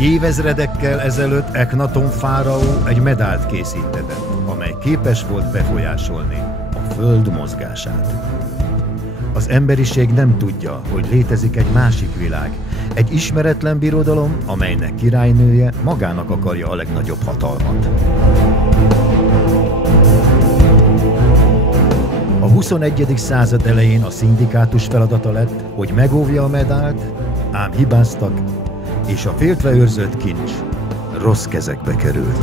Évezredekkel ezelőtt Eknaton fáraó egy medált készítetett, amely képes volt befolyásolni a föld mozgását. Az emberiség nem tudja, hogy létezik egy másik világ, egy ismeretlen birodalom, amelynek királynője magának akarja a legnagyobb hatalmat. A 21. század elején a szindikátus feladata lett, hogy megóvja a medált, ám hibáztak, és a féltve őrzött kincs rossz kezekbe került.